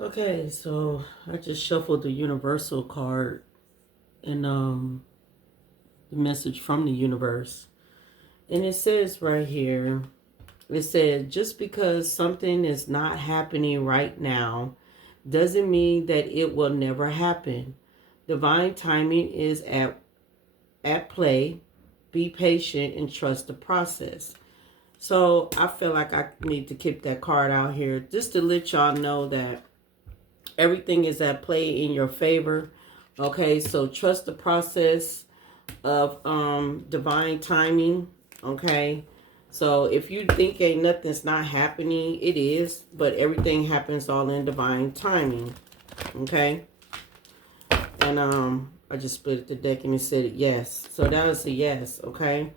Okay, so I just shuffled the universal card and the message from the universe. And it says right here, it says just because something is not happening right now doesn't mean that it will never happen. Divine timing is at play. Be patient and trust the process. So I feel like I need to keep that card out here just to let y'all know that everything is at play in your favor. Okay, so trust the process of divine timing. Okay, so if you think ain't nothing's not happening, it is, but everything happens all in divine timing. Okay, and I just split the deck and it said yes, so that was a yes. Okay,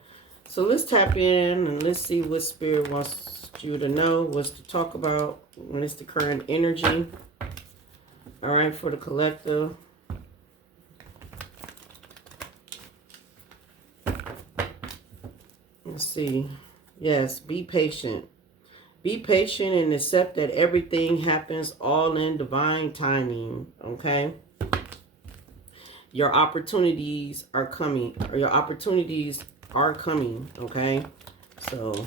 so let's tap in and let's see what spirit wants you to know, what's to talk about, what is the current energy. All right, for the collective. Let's see. Yes, be patient. Be patient and accept that everything happens all in divine timing, okay? Your opportunities are coming, or your opportunities are coming, okay? So,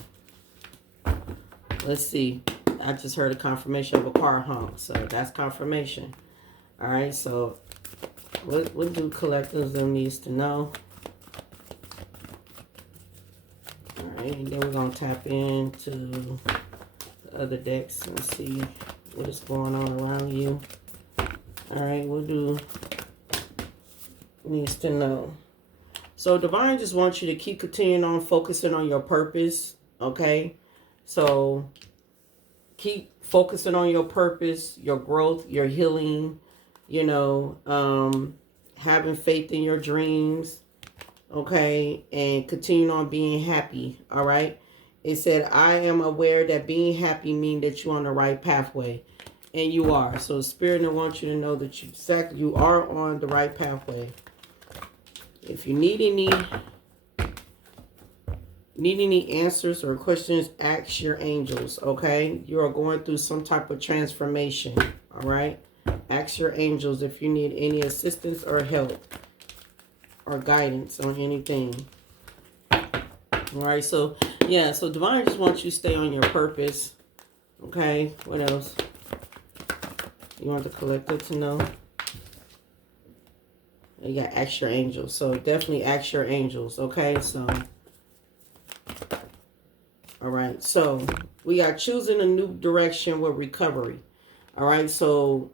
let's see. I just heard a confirmation of a car honk, so that's confirmation. All right, so what do collectives needs to know? All right, and then we're going to tap into the other decks and see what is going on around you. All right, what do needs to know? So Divine just wants you to keep continuing on focusing on your purpose, okay? So keep focusing on your purpose, your growth, your healing, you know, having faith in your dreams, okay? And continue on being happy, all right? It said, I am aware that being happy means that you're on the right pathway. And you are. So Spirit wants you to know that you are on the right pathway. If you need any answers or questions, ask your angels, okay? You are going through some type of transformation, all right? Ask your angels if you need any assistance or help or guidance on anything. All right, so, yeah, so Divine just wants you to stay on your purpose, okay? What else? You want the collective to know? You got ask your angels, so definitely ask your angels, okay? So, all right, so we got choosing a new direction with recovery. All right, so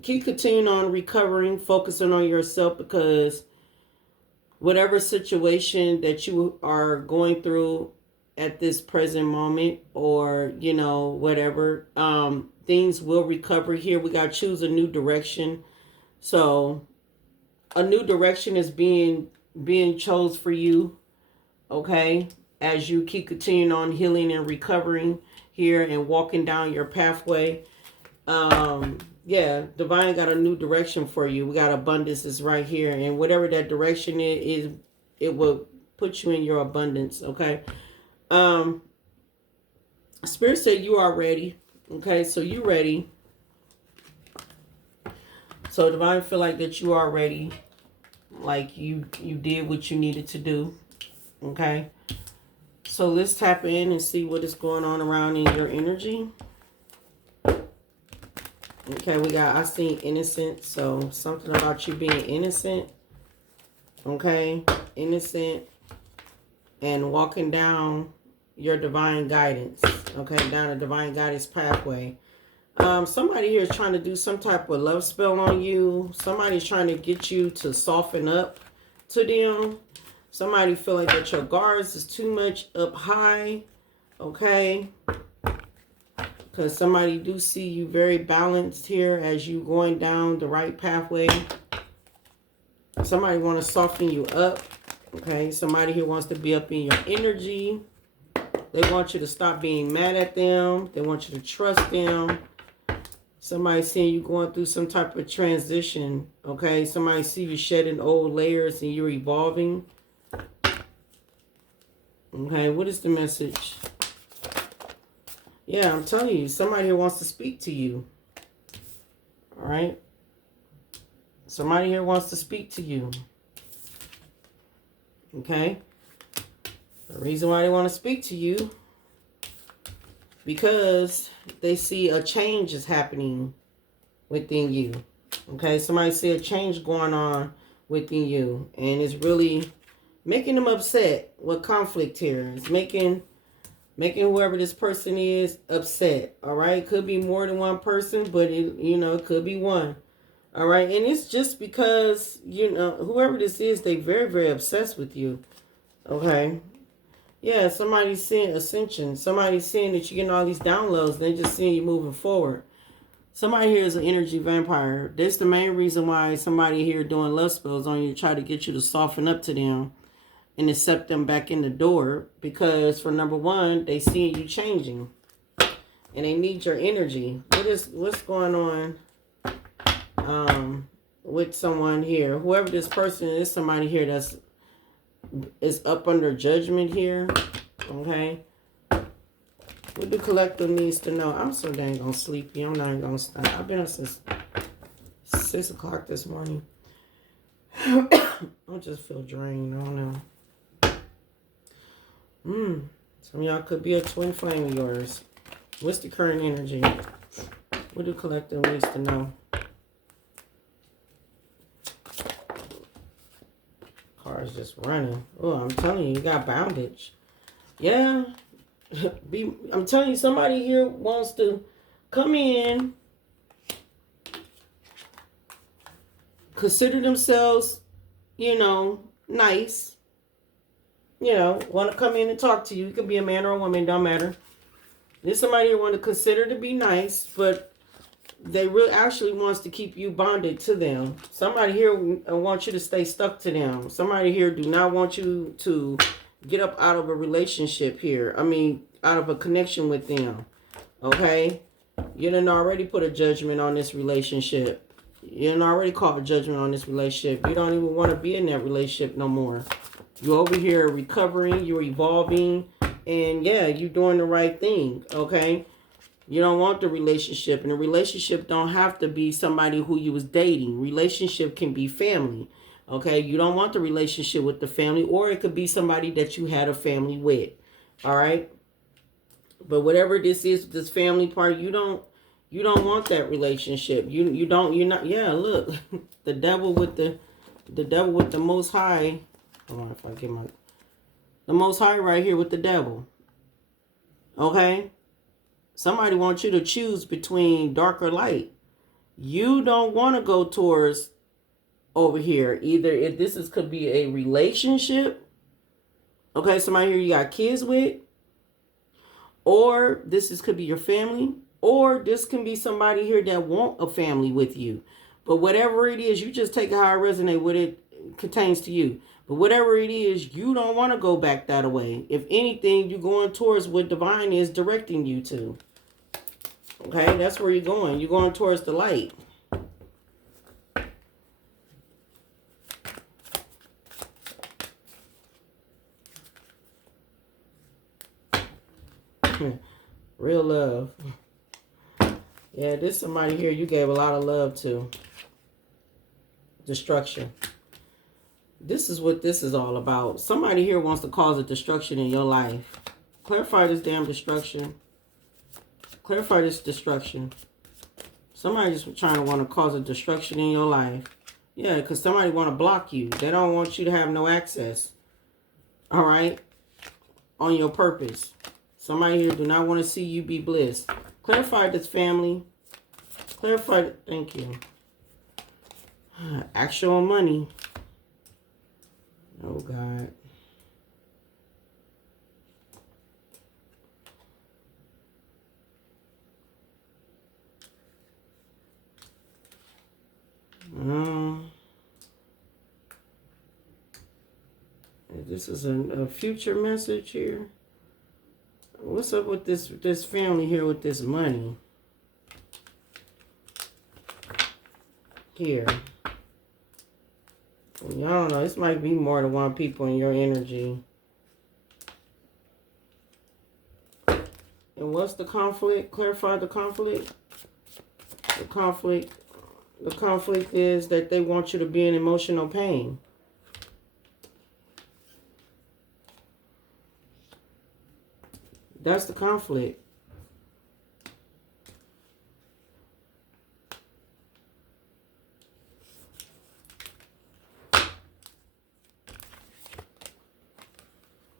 keep continuing on recovering, focusing on yourself, because whatever situation that you are going through at this present moment, or, you know, whatever, things will recover here. We got to choose a new direction. So a new direction is being chose for you, okay, as you keep continuing on healing and recovering here and walking down your pathway. Yeah, Divine got a new direction for you. We got abundance is right here, and whatever that direction is, it will put you in your abundance, okay? Spirit said you are ready, okay? So you ready. So Divine feel like that you are ready, like you did what you needed to do, okay? So let's tap in and see what is going on around in your energy. Okay, we got, I seen innocent, so something about you being innocent, okay? Innocent and walking down your divine guidance, okay? Down a divine guidance pathway. Somebody here is trying to do some type of love spell on you. Somebody's trying to get you to soften up to them. Somebody feel like that your guards is too much up high, okay? Because somebody do see you very balanced here as you going down the right pathway. Somebody want to soften you up, okay? Somebody here wants to be up in your energy. They want you to stop being mad at them. They want you to trust them. Somebody seeing you going through some type of transition, okay? Somebody see you shedding old layers and you're evolving. Okay, what is the message? Yeah, I'm telling you, somebody here wants to speak to you. All right. Somebody here wants to speak to you. Okay. The reason why they want to speak to you, because they see a change is happening within you. Okay. Somebody see a change going on within you. And it's really making them upset. What conflict here is making whoever this person is upset. All right. Could be more than one person, but it could be one. All right. And it's just because, whoever this is, they very, very obsessed with you. Okay. Yeah. Somebody's seeing ascension. Somebody's seeing that you're getting all these downloads. They're just seeing you moving forward. Somebody here is an energy vampire. That's the main reason why somebody here doing love spells on you, try to get you to soften up to them and accept them back in the door, because for number one, they see you changing and they need your energy. What's going on with someone here? Whoever this person is, somebody here is up under judgment here. Okay. What the collective needs to know? I'm so dang gonna sleepy. I'm not gonna stop. I've been up since 6 o'clock this morning. I just feel drained. I don't know. Some of y'all could be a twin flame of yours. What's the current energy? What do collective needs to know? Car's just running. Oh, I'm telling you, you got bondage. Yeah. I'm telling you, somebody here wants to come in, consider themselves, nice. Want to come in and talk to you. It could be a man or a woman, don't matter. There's somebody who want to consider to be nice, but they really actually wants to keep you bonded to them. Somebody here wants you to stay stuck to them. Somebody here do not want you to get up out of a relationship here. I mean, out of a connection with them. Okay? You done already put a judgment on this relationship. You done already called a judgment on this relationship. You don't even want to be in that relationship no more. You're over here recovering, you're evolving, and yeah, you're doing the right thing, okay? You don't want the relationship, and the relationship don't have to be somebody who you was dating. Relationship can be family, okay? You don't want the relationship with the family, or it could be somebody that you had a family with, all right? But whatever this is, this family part, you don't want that relationship. You're not, yeah, look, the devil with the Most High. Hold on, if I get the Most High right here with the devil. Okay? Somebody wants you to choose between dark or light. You don't want to go towards over here. Either if could be a relationship. Okay, somebody here you got kids with. Or could be your family. Or this can be somebody here that want a family with you. But whatever it is, you just take it how it resonates with it contains to you. But whatever it is, you don't want to go back that way. If anything, you're going towards what divine is directing you to. Okay, that's where you're going. You're going towards the light. Real love. Yeah, this somebody here you gave a lot of love to. Destruction. This is what this is all about. Somebody here wants to cause a destruction in your life. Clarify this damn destruction. Clarify this destruction. Somebody's trying to want to cause a destruction in your life. Yeah, because somebody want to block you. They don't want you to have no access. All right? On your purpose. Somebody here do not want to see you be blessed. Clarify this, family. Clarify. Thank you. Actual money. Oh, God. This is a future message here. What's up with this family here with this money? Here. I don't know. This might be more than one people in your energy. And what's the conflict? Clarify the conflict. The conflict. The conflict is that they want you to be in emotional pain. That's the conflict.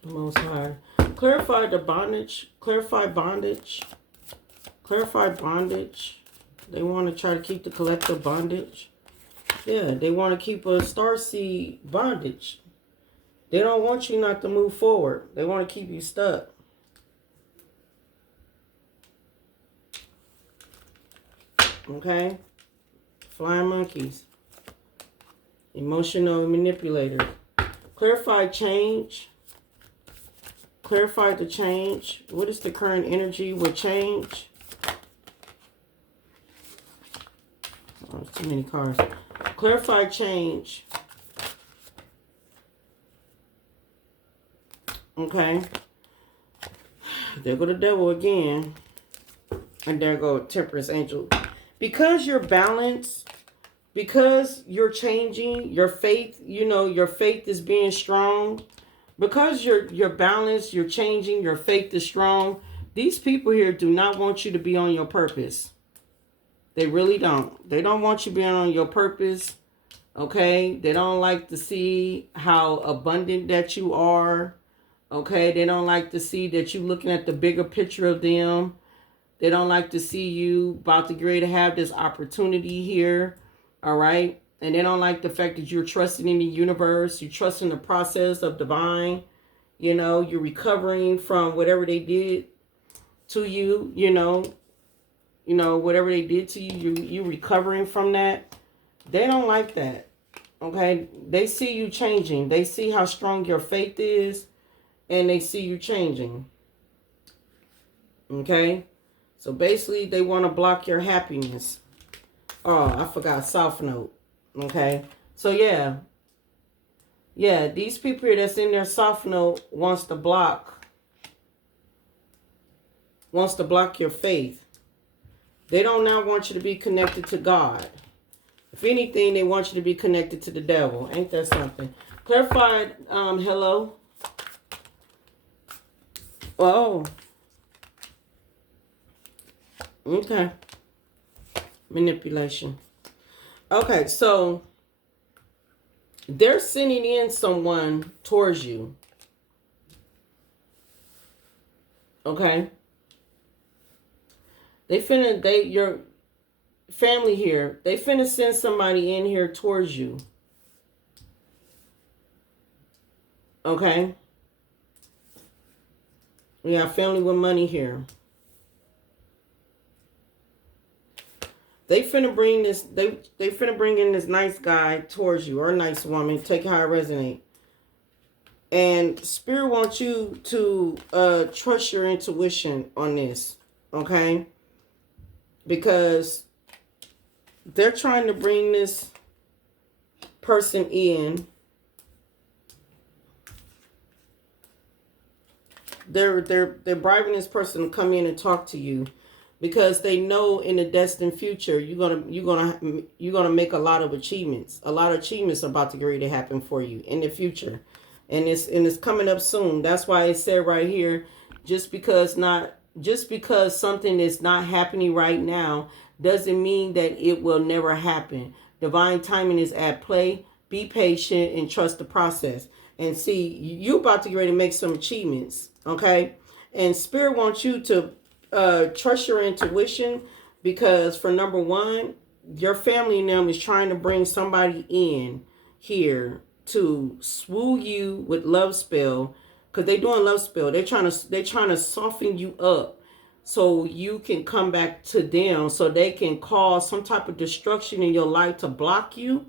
Most High. Clarify the bondage. Clarify bondage. Clarify bondage. They want to try to keep the collective bondage. Yeah, they want to keep a starseed bondage. They don't want you not to move forward. They want to keep you stuck. Okay? Flying monkeys. Emotional manipulator. Clarify change. Clarify the change. What is the current energy with change? Oh, too many cards. Clarify change. Okay. There go the devil again. And there go Temperance Angel. Because you're balanced, because you're changing, your faith, you know, your faith is being strong. Because you're balanced, you're changing, your faith is strong. These people here do not want you to be on your purpose. They really don't. They don't want you being on your purpose. Okay? They don't like to see how abundant that you are. Okay? They don't like to see that you're looking at the bigger picture of them. They don't like to see you about to get ready to have this opportunity here. All right? And they don't like the fact that you're trusting in the universe. You're trusting the process of divine. You know, you're recovering from whatever they did to you. You know, whatever they did to you, you're recovering from that. They don't like that. Okay? They see you changing. They see how strong your faith is. And they see you changing. Okay? So basically, they want to block your happiness. Oh, I forgot South Note. Okay, so yeah, these people here that's in their soft note wants to block your faith. They don't now want you to be connected to God. If anything, they want you to be connected to the devil. Ain't that something? Clarified, hello. Oh, okay. Manipulation. Okay, so they're sending in someone towards you. Okay? Your family here, they finna send somebody in here towards you. Okay? We got family with money here. They finna bring this, they finna bring in this nice guy towards you, or nice woman, take how it resonate. And Spirit wants you to trust your intuition on this, okay? Because they're trying to bring this person in. They're bribing this person to come in and talk to you. Because they know in the destined future you're gonna make a lot of achievements. A lot of achievements are about to get ready to happen for you in the future, and it's coming up soon. That's why it said right here, just because something is not happening right now doesn't mean that it will never happen. Divine timing is at play. Be patient and trust the process. And see, you're about to get ready to make some achievements, okay? And Spirit wants you to trust your intuition, because for number one, your family now is trying to bring somebody in here to swoo you with love spell, because they're doing love spell. They're trying to soften you up so you can come back to them, so they can cause some type of destruction in your life to block you,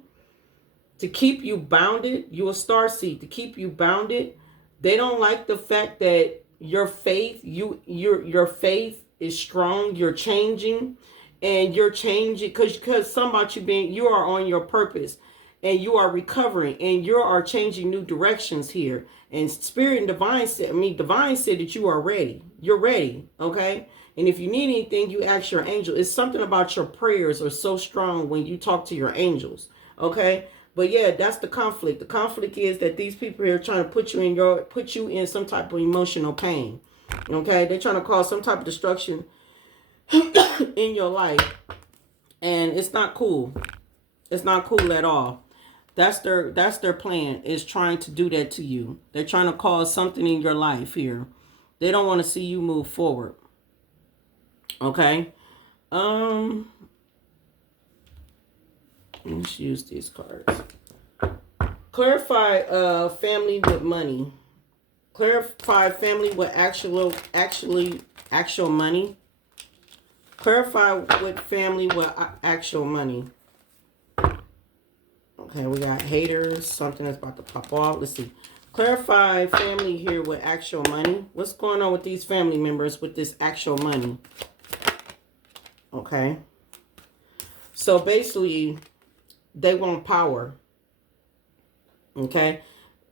to keep you bounded. You a starseed, to keep you bounded. They don't like the fact that your faith, your faith is strong. You're changing, and you're changing because something about you are on your purpose, and you are recovering, and you are changing new directions here. And Spirit and Divine said, Divine said that you are ready. You're ready, okay? And if you need anything, you ask your angel. It's something about your prayers are so strong when you talk to your angels. Okay? But yeah, that's the conflict. The conflict is that these people here are trying to put you in some type of emotional pain. Okay? They're trying to cause some type of destruction in your life. And it's not cool. It's not cool at all. That's their plan, is trying to do that to you. They're trying to cause something in your life here. They don't want to see you move forward. Okay? Let's use these cards. Clarify family with money. Clarify family with actual money. Clarify with family with actual money. Okay, we got haters. Something that's about to pop off. Let's see. Clarify family here with actual money. What's going on with these family members with this actual money? Okay. So basically, they want power. Okay.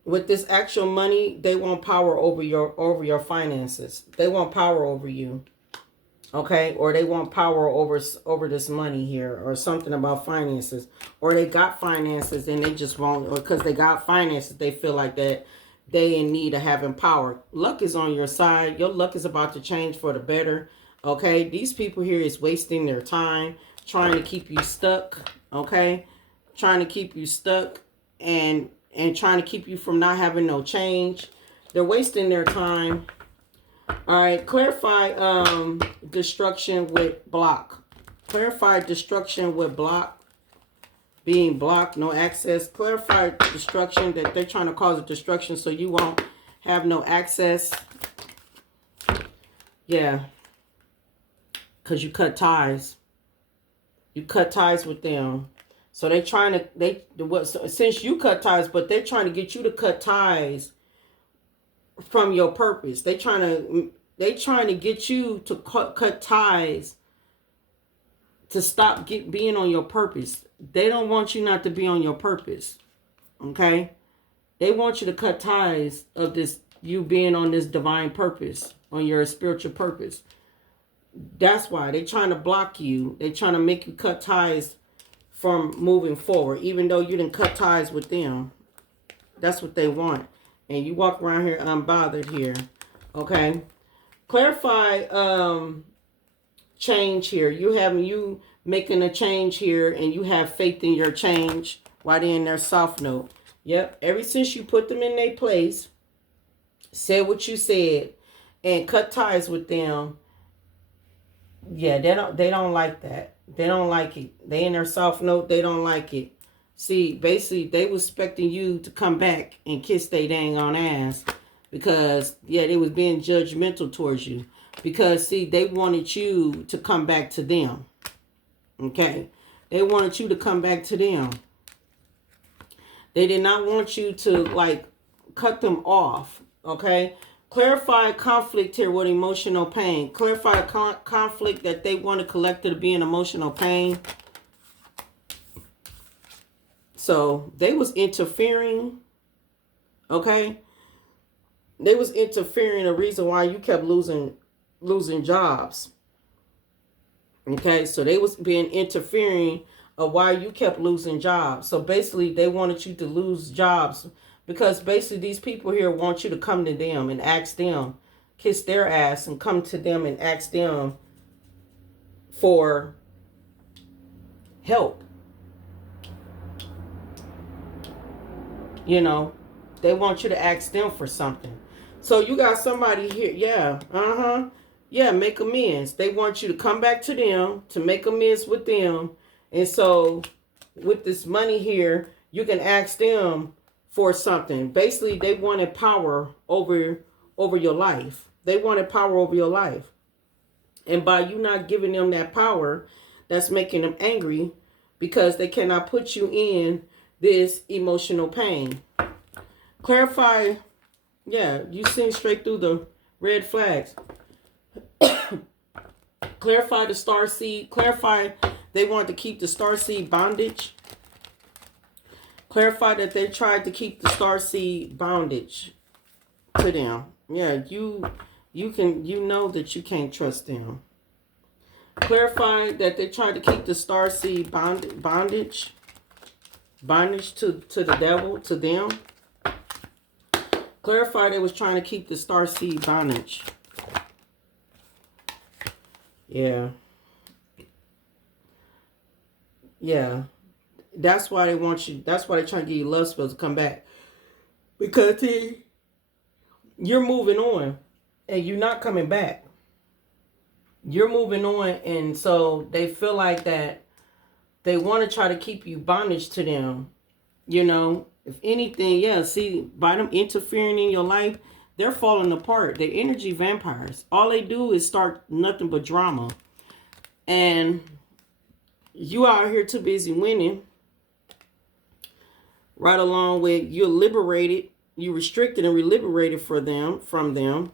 With this actual money, they want power over your finances. They want power over you. Okay, or they want power over this money here, or something about finances, or they got finances and they just won't, or because they got finances, they feel like that they in need of having power. Luck is on your side. Your luck is about to change for the better. Okay, these people here is wasting their time trying to keep you stuck. Okay, trying to keep you stuck and trying to keep you from not having no change. They're wasting their time. All right, clarify destruction with block. Clarify destruction with block. Being blocked, no access. Clarify destruction, that they're trying to cause a destruction so you won't have no access. Yeah. Because you cut ties. You cut ties with them. So they're trying to, since you cut ties, but they're trying to get you to cut ties from your purpose. They trying to get you to cut ties to stop being on your purpose. They don't want you not to be on your purpose. Okay? They want you to cut ties of this, you being on this divine purpose, on your spiritual purpose. That's why they're trying to block you. They're trying to make you cut ties from moving forward, even though you didn't cut ties with them. That's what they want. And you walk around here unbothered here. Okay. Clarify change here. You making a change here, and you have faith in your change while they're in their soft note. Yep. Ever since you put them in their place, said what you said, and cut ties with them. Yeah, they don't like that. They don't like it. They in their soft note, they don't like it. See, basically, they was expecting you to come back and kiss their dang on ass. Because, yeah, they was being judgmental towards you. Because, see, they wanted you to come back to them. Okay? They wanted you to come back to them. They did not want you to, like, cut them off. Okay? Clarify conflict here with emotional pain. Clarify conflict that they want to collect to be in emotional pain. So they was interfering. Okay? They was interfering, the reason why you kept losing jobs. Okay? So they was being interfering of why you kept losing jobs. So basically they wanted you to lose jobs. Because basically these people here want you to come to them and ask them, kiss their ass and come to them and ask them for help. You know, they want you to ask them for something. So you got somebody here, yeah, yeah, make amends. They want you to come back to them, to make amends with them. And so with this money here, you can ask them for something. Basically, they wanted power over your life. They wanted power over your life. And by you not giving them that power, that's making them angry because they cannot put you in this emotional pain. Clarify, yeah, you seen straight through the red flags. Clarify the starseed. Clarify they want to keep the starseed bondage. Clarify that they tried to keep the starseed bondage to them. Yeah, you know that you can't trust them. Clarify that they tried to keep the starseed bondage to the devil, to them. Clarify they was trying to keep the starseed bondage. Yeah. Yeah. That's why they want you. That's why they're trying to get you love spells to come back. Because you're moving on and you're not coming back. You're moving on, and so they feel like that they want to try to keep you bondage to them. You know, if anything, yeah, see, by them interfering in your life, they're falling apart. They're energy vampires. All they do is start nothing but drama. And you out here too busy winning. Right along with you're liberated, you're restricted and liberated from them.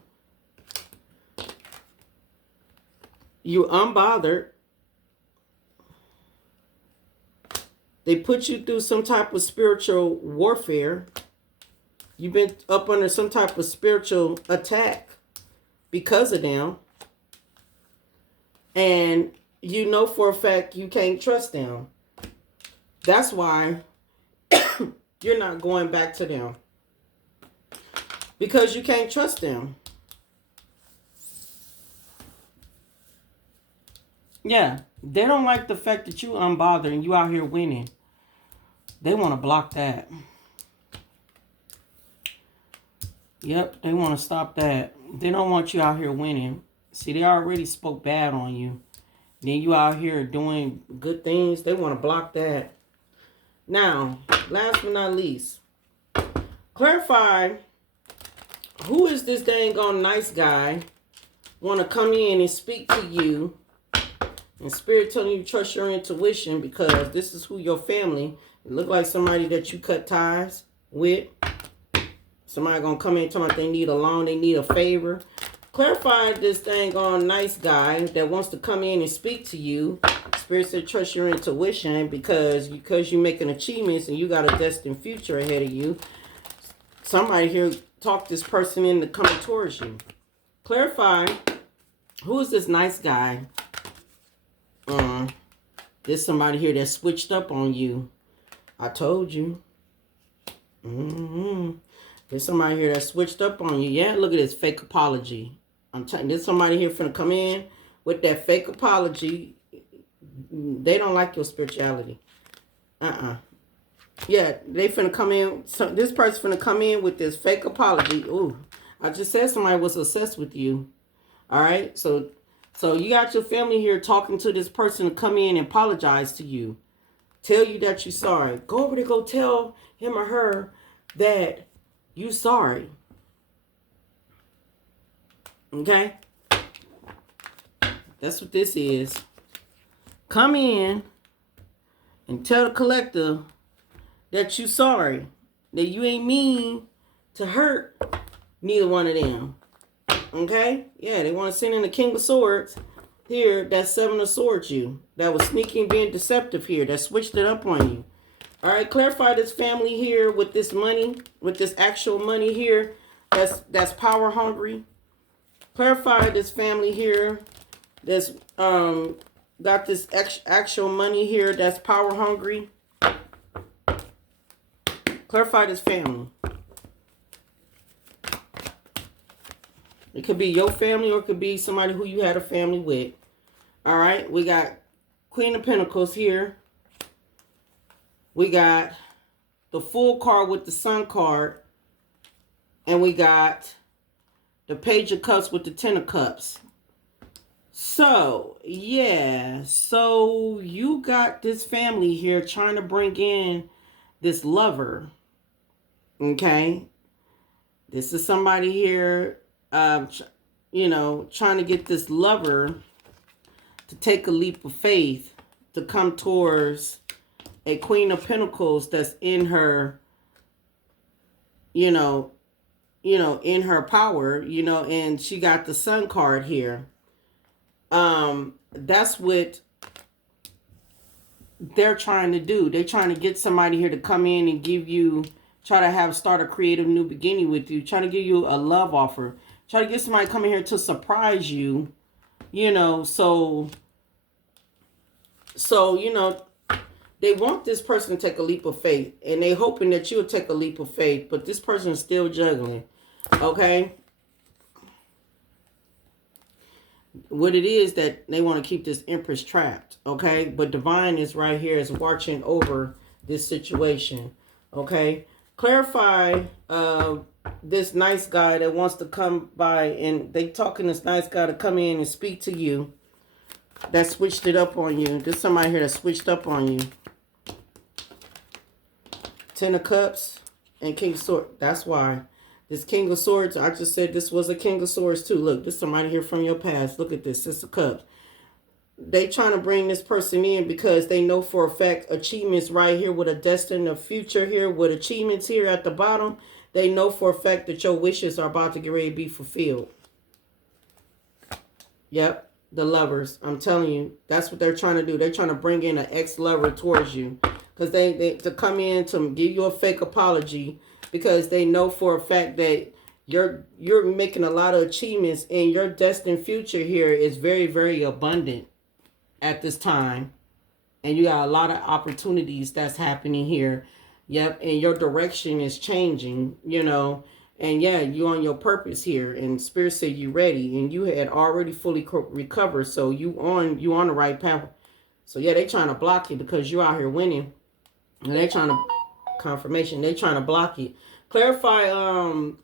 You're unbothered. They put you through some type of spiritual warfare. You've been up under some type of spiritual attack because of them. And you know for a fact you can't trust them. That's why you're not going back to them. Because you can't trust them. Yeah, they don't like the fact that you unbothered and you out here winning. They want to block that. Yep, they want to stop that. They don't want you out here winning. See, they already spoke bad on you. Then you out here doing good things. They want to block that. Now, last but not least, clarify who is this dang on nice guy want to come in and speak to you. And Spirit telling you to trust your intuition because this is who your family. It look like somebody that you cut ties with. Somebody gonna come in and tell me they need a loan, they need a favor. Clarify this thing on nice guy that wants to come in and speak to you. Spirit said trust your intuition because you're making achievements and you got a destined future ahead of you. Somebody here talk this person into coming towards you. Clarify who is this nice guy. There's somebody here that switched up on you. I told you. There's somebody here that switched up on you. Yeah, look at this fake apology. I'm telling you, there's somebody here finna come in with that fake apology. They don't like your spirituality. Yeah, they finna come in. So this person finna come in with this fake apology. Ooh, I just said somebody was obsessed with you. All right, so you got your family here talking to this person to come in and apologize to you. Tell you that you're sorry. Go over there, go tell him or her that you sorry. Okay? That's what this is. Come in and tell the collector that you sorry. That you ain't mean to hurt neither one of them. Okay? Yeah, they want to send in the King of Swords. Here, that Seven of Swords you. That was sneaky and being deceptive here. That switched it up on you. Alright, clarify this family here with this money. With this actual money here. That's power hungry. Clarify this family here. That's got this actual money here. That's power hungry. Clarify this family. It could be your family or it could be somebody who you had a family with. All right. We got Queen of Pentacles here. We got the Fool card with the Sun card. And we got the Page of Cups with the Ten of Cups. So, yeah. So, you got this family here trying to bring in this lover. Okay. This is somebody here, you know, trying to get this lover to take a leap of faith to come towards a Queen of Pentacles that's in her, you know, in her power, you know, and she got the Sun card here. That's what they're trying to do. They're trying to get somebody here to come in and give you, start a creative new beginning with you, trying to give you a love offer, try to get somebody coming here to surprise you, you know, so So, you know, they want this person to take a leap of faith, and they hoping that you'll take a leap of faith, but this person is still juggling. Okay? What it is that they want to keep this Empress trapped. Okay? But Divine is right here, is watching over this situation. Okay? Clarify this nice guy that wants to come by, and they talking this nice guy to come in and speak to you. That switched it up on you. There's somebody here that switched up on you. Ten of Cups and King of Swords. That's why. This King of Swords, I just said this was a King of Swords too. Look, this is somebody here from your past. Look at this. Six of Cups. They trying to bring this person in because they know for a fact achievements right here with a destined future here with achievements here at the bottom. They know for a fact that your wishes are about to get ready to be fulfilled. Yep. The Lovers. I'm telling you, that's what they're trying to do. They're trying to bring in an ex-lover towards you. Because they to come in to give you a fake apology. Because they know for a fact that you're making a lot of achievements. And your destined future here is very, very abundant at this time. And you got a lot of opportunities that's happening here. Yep. And your direction is changing, you know. And yeah, you on your purpose here, and Spirit said you ready, and you had already fully recovered, so you on the right path. So yeah, they trying to block you because you out here winning, and they trying to confirmation. They trying to block you. Clarify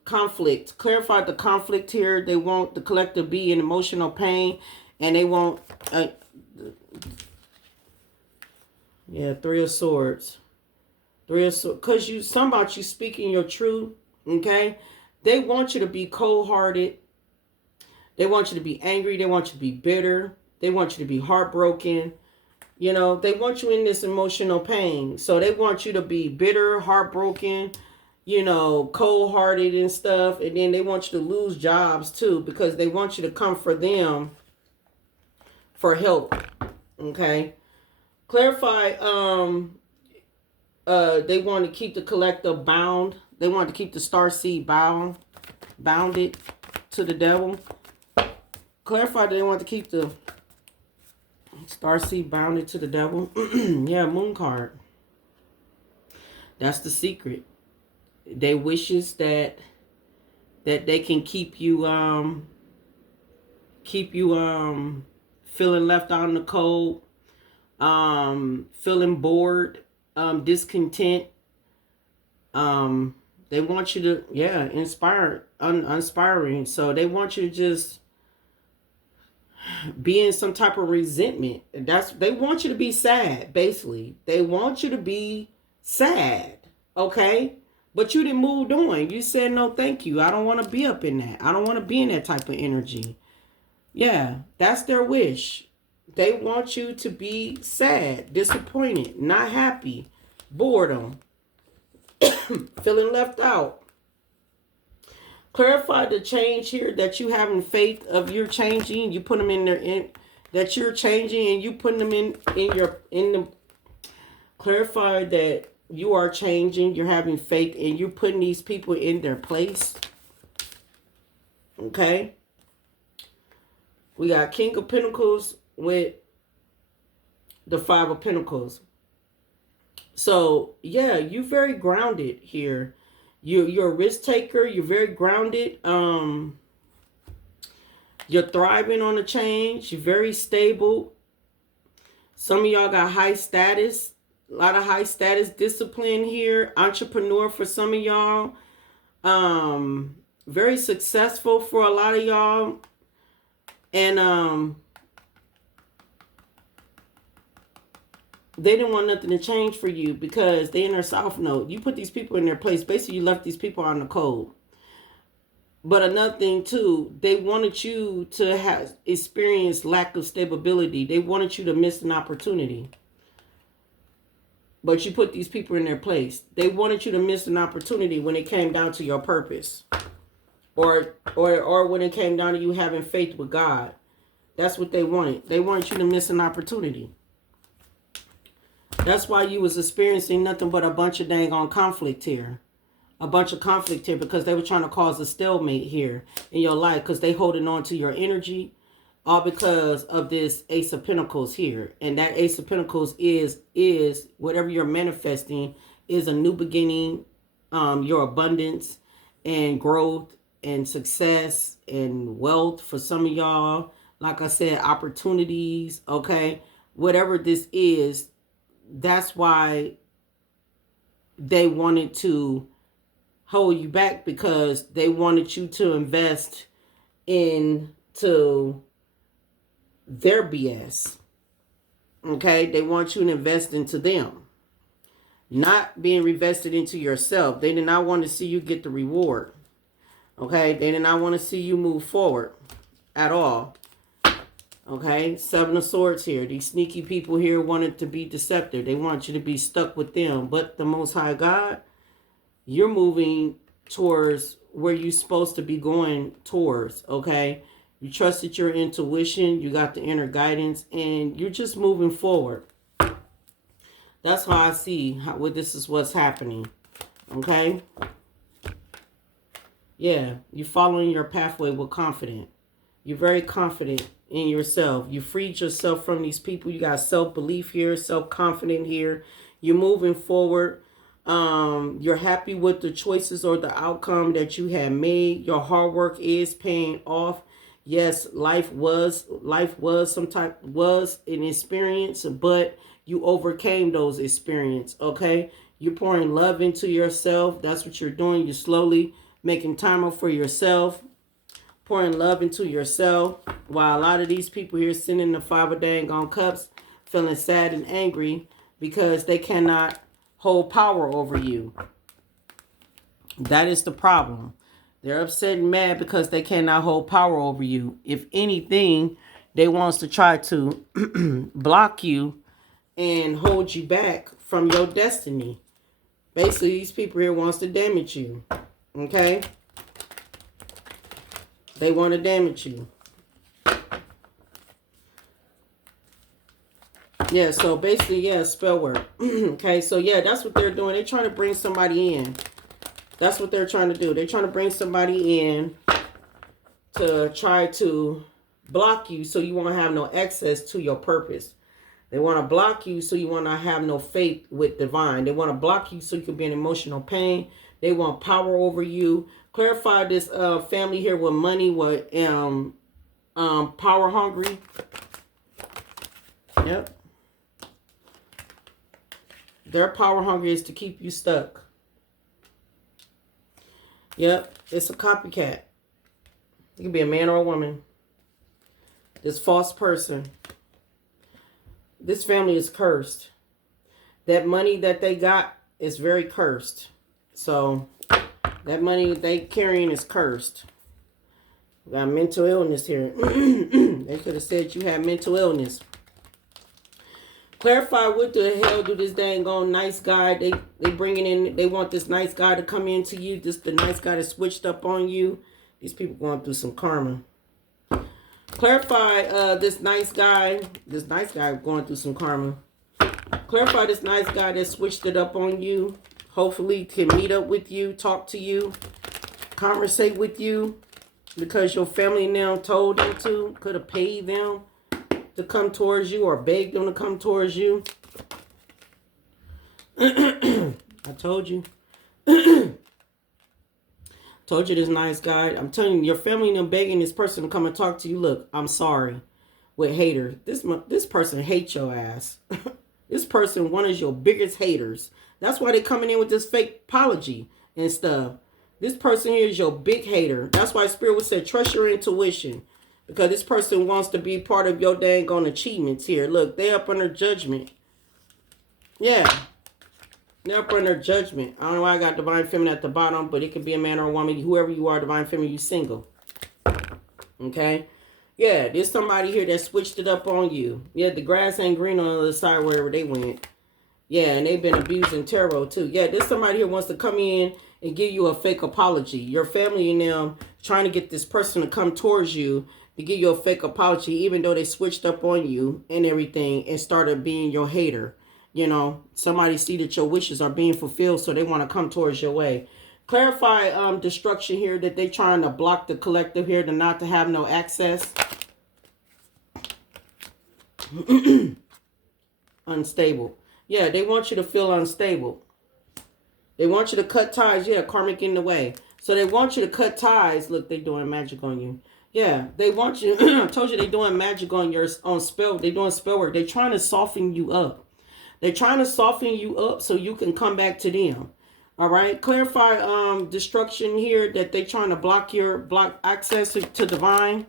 conflict. Clarify the conflict here. They want the collective be in emotional pain, and they want yeah, Three of Swords. Three of Swords, because you somebody you speaking your truth. Okay, they want you to be cold-hearted. They want you to be angry. They want you to be bitter. They want you to be heartbroken. You know, they want you in this emotional pain. So they want you to be bitter, heartbroken, you know, cold-hearted and stuff. And then they want you to lose jobs too, because they want you to come for them for help. Okay, clarify. They want to keep the collective bound. They want to keep the starseed bounded to the devil. Clarify that they want to keep the starseed bounded to the devil. Yeah, Moon card. That's the secret. They wishes that they can keep you feeling left out in the cold, feeling bored, discontent. They want you to, yeah, inspiring. So they want you to just be in some type of resentment. They want you to be sad, basically. They want you to be sad, okay? But you didn't move on. You said, no, thank you. I don't want to be up in that. I don't want to be in that type of energy. Yeah, that's their wish. They want you to be sad, disappointed, not happy, boredom. Feeling left out. Clarify the change here that you having faith of you're changing. You put them in there that you're changing, and you putting them in the. Clarify that you are changing. You're having faith, and you're putting these people in their place. Okay. We got King of Pentacles with the Five of Pentacles. So, yeah, you're very grounded here. You're a risk taker. You're very grounded. You're thriving on the change. You're very stable. Some of y'all got high status. A lot of high status discipline here. Entrepreneur for some of y'all. Very successful for a lot of y'all. And, they didn't want nothing to change for you because they in their soft note. You put these people in their place. Basically, you left these people on the cold. But another thing, too, they wanted you to have experienced lack of stability. They wanted you to miss an opportunity. But you put these people in their place. They wanted you to miss an opportunity when it came down to your purpose. Or when it came down to you having faith with God. That's what they wanted. They wanted you to miss an opportunity. That's why you was experiencing nothing but a bunch of dang on conflict here. A bunch of conflict here because they were trying to cause a stalemate here in your life because they holding on to your energy. all because of this Ace of Pentacles here. And that Ace of Pentacles is whatever you're manifesting is a new beginning, your abundance and growth and success and wealth for some of y'all. Like I said, opportunities, okay? Whatever this is, that's why they wanted to hold you back, because they wanted you to invest into their BS. Okay? They want you to invest into them, not being reinvested into yourself. They did not want to see you get the reward. Okay? They did not want to see you move forward at all. Okay? 7 of Swords here. These sneaky people here wanted to be deceptive. They want you to be stuck with them. But the Most High God, you're moving towards where you're supposed to be going towards. Okay? You trusted your intuition. You got the inner guidance. And you're just moving forward. That's how I see how this is what's happening. Okay? Yeah. You're following your pathway with confidence. You're very confident in yourself. You freed yourself from these people. You got self-belief here, self-confident here. You're moving forward. You're happy with the choices or the outcome that you have made. Your hard work is paying off. Yes, life was an experience, but you overcame those experiences. Okay, you're pouring love into yourself. That's what you're doing. You're slowly making time for yourself, pouring love into yourself, while a lot of these people here sitting in the 5 of dang on cups feeling sad and angry because they cannot hold power over you. That is the problem. They're upset and mad because they cannot hold power over you. If anything, they want to try to block you and hold you back from your destiny. Basically, these people here wants to damage you. Okay? They want to damage you. Yeah, so basically, yeah, spell work. Okay, so yeah, that's what they're doing. They're trying to bring somebody in. That's what they're trying to do. They're trying to bring somebody in to try to block you so you won't have no access to your purpose. They want to block you so you want to have no faith with divine. They want to block you so you can be in emotional pain. They want power over you. Clarify this family here with money, with power hungry. Yep. Their power hungry is to keep you stuck. Yep, it's a copycat. It can be a man or a woman. This false person. This family is cursed. That money that they got is very cursed. So that money they carrying is cursed. We got mental illness here. They could have said you had mental illness. Clarify what the hell do this dang on nice guy. They bringing in. They want this nice guy to come into you. This the nice guy that switched up on you. These people going through some karma. Clarify this nice guy. This nice guy going through some karma. Clarify this nice guy that switched it up on you. Hopefully can meet up with you, talk to you, conversate with you, because your family now told them to. Could have paid them to come towards you or begged them to come towards you. I told you. Told you this nice guy. I'm telling you, your family and them begging this person to come and talk to you. Look, I'm sorry. With hater. This person hates your ass. This person, one of your biggest haters. That's why they're coming in with this fake apology and stuff. This person here is your big hater. That's why Spirit would say, trust your intuition. Because this person wants to be part of your dang on achievements here. Look, they're up under judgment. Yeah. They're up under judgment. I don't know why I got Divine Feminine at the bottom, but it could be a man or a woman. Whoever you are, Divine Feminine, you single. Okay? Yeah, there's somebody here that switched it up on you. Yeah, the grass ain't green on the other side wherever they went. Yeah, and they've been abusing tarot too. Yeah, there's somebody here wants to come in and give you a fake apology. Your family and them trying to get this person to come towards you to give you a fake apology, even though they switched up on you and everything and started being your hater. You know, somebody see that your wishes are being fulfilled, so they want to come towards your way. Clarify destruction here, that they trying to block the collective here, to not to have no access. Unstable. Yeah, they want you to feel unstable. They want you to cut ties. Yeah, karmic in the way. So they want you to cut ties. Look, they're doing magic on you. Yeah, they want you. I told you they're doing magic on your spell. They're doing spell work. They're trying to soften you up. They're trying to soften you up so you can come back to them. All right. Clarify destruction here, that they trying to block access to divine.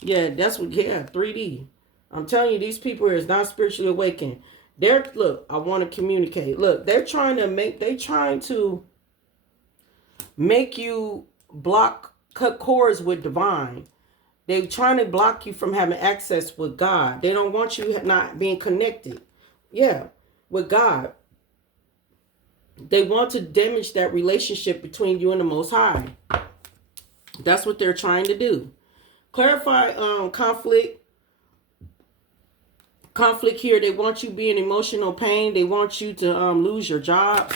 Yeah, that's what. Yeah, 3D. I'm telling you, these people here is not spiritually awakened. Look, I want to communicate. Look, they're trying to make you cut cords with divine. They're trying to block you from having access with God. They don't want you not being connected. Yeah, with God. They want to damage that relationship between you and the Most High. That's what they're trying to do. Clarify conflict. Conflict here. They want you to be in emotional pain. They want you to lose your jobs.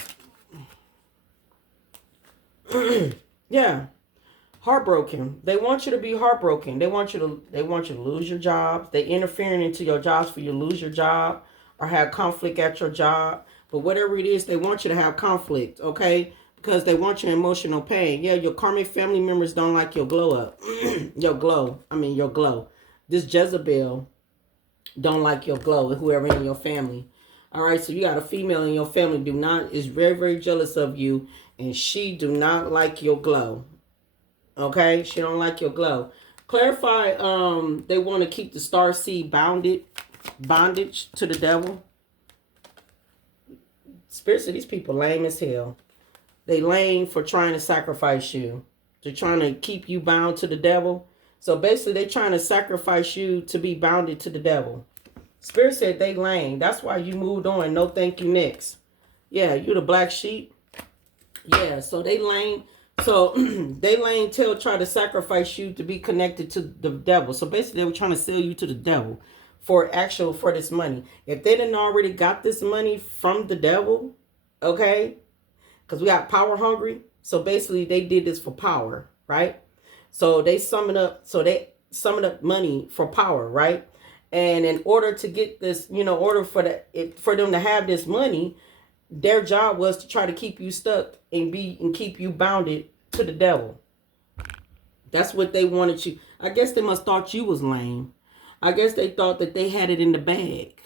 Yeah. Heartbroken. They want you to be heartbroken. They want you to lose your jobs. They interfering into your jobs for you to lose your job or have conflict at your job. But whatever it is, they want you to have conflict, okay? Because they want your emotional pain. Yeah, your karmic family members don't like your glow up. Your glow. This Jezebel don't like your glow, whoever in your family. All right, so you got a female in your family is very, very jealous of you, and she do not like your glow. Okay, she don't like your glow. Clarify, they want to keep the star seed bondage to the devil. Spirit said these people lame as hell. They lame for trying to sacrifice you. They're trying to keep you bound to the devil. So basically, they're trying to sacrifice you to be bounded to the devil. Spirit said they lame. That's why you moved on. No thank you next. Yeah, you the black sheep. Yeah, so they lame. So they lame tail try to sacrifice you to be connected to the devil. So basically, they were trying to sell you to the devil for this money. If they didn't already got this money from the devil, okay, because we got power hungry. So basically, they did this for power, right? So they summoned up money for power, right? And in order to get this, order for them to have this money, their job was to try to keep you stuck and keep you bounded to the devil. That's what they wanted you. I guess they must thought you was lame. I guess they thought that they had it in the bag.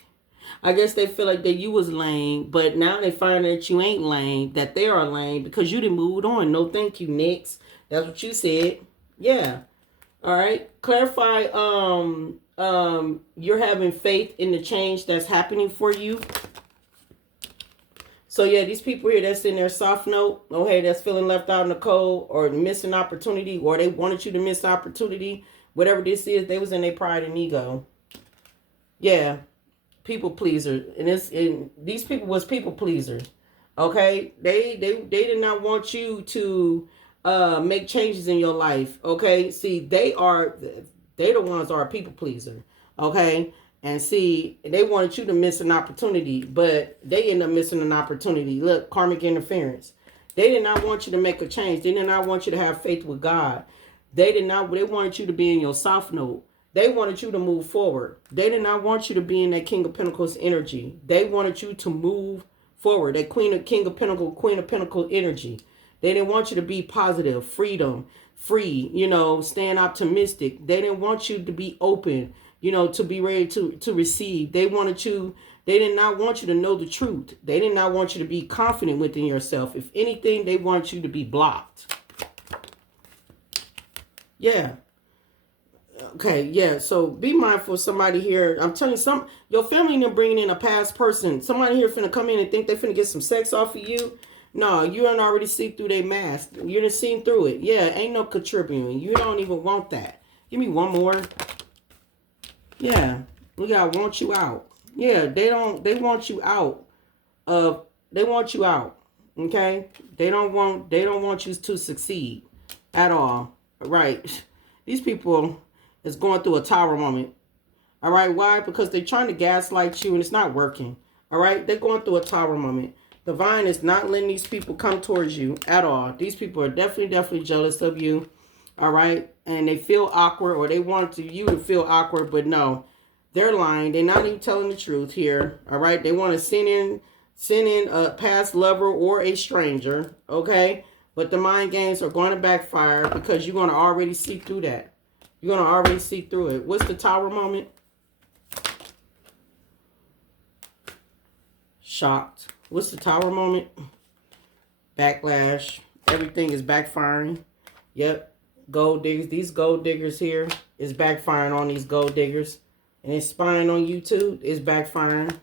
I guess they feel like that you was lame, but now they find that you ain't lame, that they are lame because you done moved on. No thank you, next. That's what you said. Yeah. All right. Clarify, you're having faith in the change that's happening for you. So yeah, these people here that's in their soft note, okay, that's feeling left out in the cold or missing opportunity, or they wanted you to miss opportunity, whatever this is, they was in their pride and ego. Yeah, people pleaser, and these people was people pleasers. Okay, they did not want you to make changes in your life. Okay, see, they the ones are a people pleaser. Okay. And see, they wanted you to miss an opportunity, but they end up missing an opportunity. Look, karmic interference. They did not want you to make a change. They did not want you to have faith with God. They wanted you to be in your soft note. They wanted you to move forward. They did not want you to be in that King of Pentacles energy. They wanted you to move forward. That King of Pentacles energy. They didn't want you to be positive, free, staying optimistic. They didn't want you to be open, to be ready to receive. They did not want you to know the truth. They did not want you to be confident within yourself. If anything, they want you to be blocked. Yeah. Okay, yeah. So be mindful of somebody here. I'm telling you, your family and them bringing in a past person. Somebody here finna come in and think they finna get some sex off of you. No, you done already see through their mask. You done seen through it. Yeah, ain't no contributing. You don't even want that. Give me one more. Yeah, we gotta want you out. Yeah, they want you out. They want you out. Okay? They don't want you to succeed at all. Right. These people is going through a tower moment. All right, why? Because they're trying to gaslight you and it's not working. All right, they're going through a tower moment. Divine is not letting these people come towards you at all. These people are definitely jealous of you. All right, and they feel awkward, or they want you to feel awkward, but no. They're lying. They're not even telling the truth here. All right. They want to send in a past lover or a stranger. Okay. But the mind games are going to backfire because you're going to already see through that. You're going to already see through it. What's the Tower moment? Shocked. What's the Tower moment? Backlash. Everything is backfiring. Yep. Gold diggers. These gold diggers here is backfiring on these gold diggers. And it's spying on you too. It's backfiring.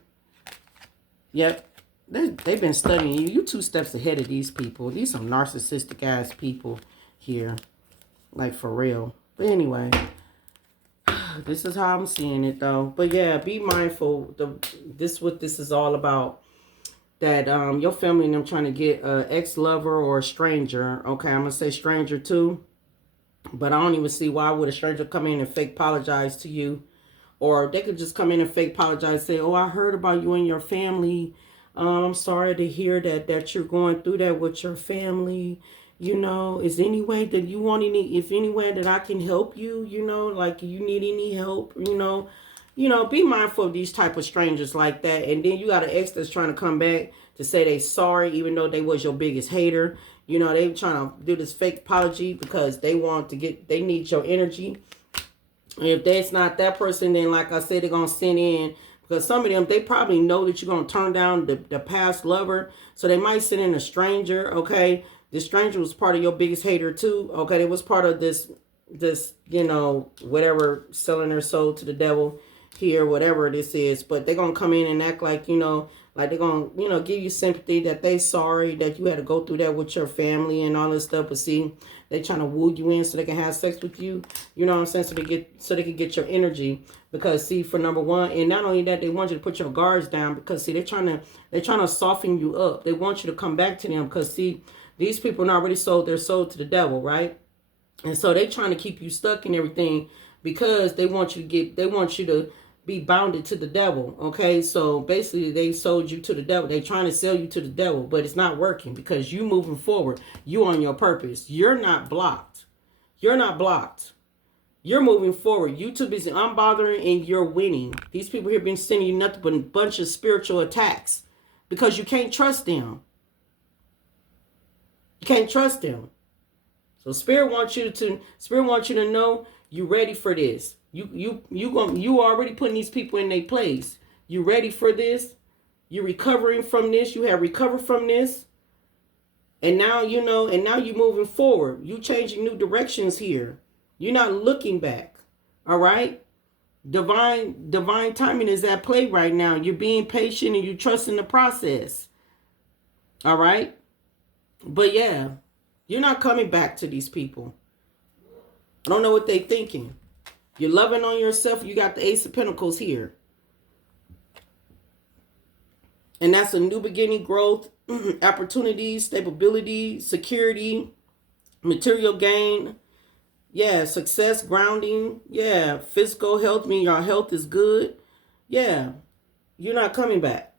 Yep. They've been studying you. You 2 steps ahead of these people. These some narcissistic ass people here. Like for real. But anyway. This is how I'm seeing it though. But yeah, be mindful. This is what this is all about. That your family and them trying to get an ex-lover or a stranger. Okay, I'm going to say stranger too. But I don't even see why would a stranger come in and fake apologize to you. Or they could just come in and fake apologize and say, oh, I heard about you and your family. I'm sorry to hear that you're going through that with your family. You know, is there any way that you want if any way that I can help you, you know, like you need any help, you know, be mindful of these type of strangers like that. And then you got an ex that's trying to come back to say they sorry, even though they was your biggest hater. You know, they trying to do this fake apology because they need your energy. And if that's not that person, then like I said, they're going to send in, because some of them, they probably know that you're going to turn down the past lover. So they might send in a stranger, okay? The stranger was part of your biggest hater too, okay? It was part of this, you know, whatever, selling their soul to the devil here, whatever this is. But they're going to come in and act like, you know, like they're going to, you know, give you sympathy that they sorry that you had to go through that with your family and all this stuff. But see, they trying to woo you in so they can have sex with you. You know what I'm saying? So they can get your energy. Because see, for number one, and not only that, they want you to put your guards down, because see, they're trying to soften you up. They want you to come back to them, because see, these people not already sold their soul to the devil, right? And so they trying to keep you stuck in everything because they want you to be bounded to the devil. Okay, so basically they sold you to the devil. They trying to sell you to the devil, but it's not working because you moving forward. You on your purpose. You're not blocked. You're not blocked. You're moving forward. You too busy unbothering and you're winning. These people here been sending you nothing but a bunch of spiritual attacks because you can't trust them. You can't trust them. So Spirit wants you to know you ready for this. You already putting these people in their place. You ready for this? You're recovering from this. You have recovered from this. And now you know, and now you're moving forward. You changing new directions here. You're not looking back. All right? Divine timing is at play right now. You're being patient and you're trusting the process. All right? But yeah, you're not coming back to these people. I don't know what they're thinking. You're loving on yourself. You got the Ace of Pentacles here. And that's a new beginning, growth, opportunities, stability, security, material gain. Yeah, success, grounding. Yeah, physical health, meaning your health is good. Yeah, you're not coming back.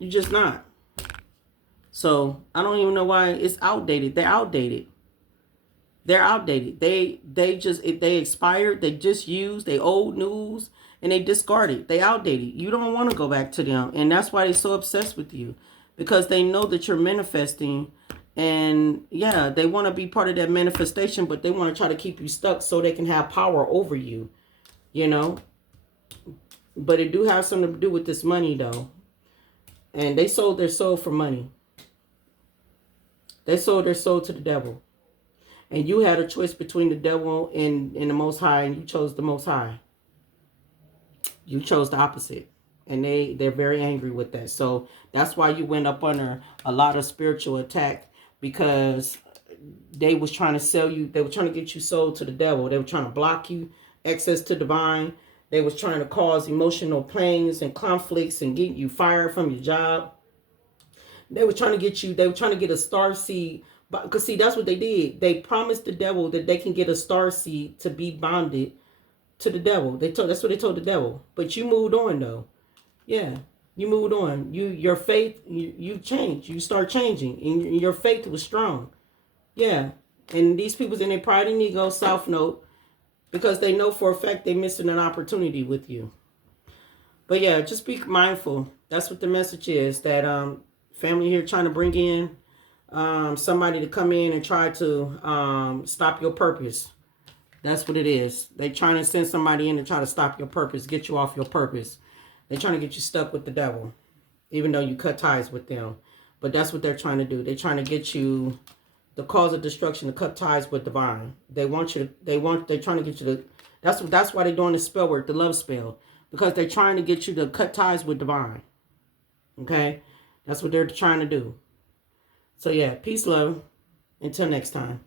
You're just not. So I don't even know why it's outdated. They're outdated. They're outdated. They expired. They just used. They old news and they discarded. They outdated. You don't want to go back to them, and that's why they're so obsessed with you, because they know that you're manifesting, and yeah, they want to be part of that manifestation, but they want to try to keep you stuck so they can have power over you. You know, but it do have something to do with this money though, and they sold their soul for money. They sold their soul to the devil. And you had a choice between the devil and the Most High, and you chose the Most High. You chose the opposite. And they're very angry with that. So that's why you went up under a lot of spiritual attack, because they was trying to sell you. They were trying to get you sold to the devil. They were trying to block you, access to divine. They was trying to cause emotional pains and conflicts and get you fired from your job. They were trying to get you, they were trying to get a star seed. Because see, that's what they did. They promised the devil that they can get a star seed to be bonded to the devil. That's what they told the devil. But you moved on though. Yeah, you moved on. Your faith, you changed. You start changing, and your faith was strong. Yeah, and these people's in their pride and ego, South Node. because they know for a fact they're missing an opportunity with you. But yeah, just be mindful. That's what the message is, that family here trying to bring in somebody to come in and try to stop your purpose. That's what it is. They trying to send somebody in to try to stop your purpose, get you off your purpose. They're trying to get you stuck with the devil, even though you cut ties with them. But that's what they're trying to do. They're trying to get you, the cause of destruction, to cut ties with divine. They want you to, they're trying to get you to, that's why they're doing the spell work, the love spell. Because they're trying to get you to cut ties with divine. Okay? That's what they're trying to do. So yeah, peace, love. Until next time.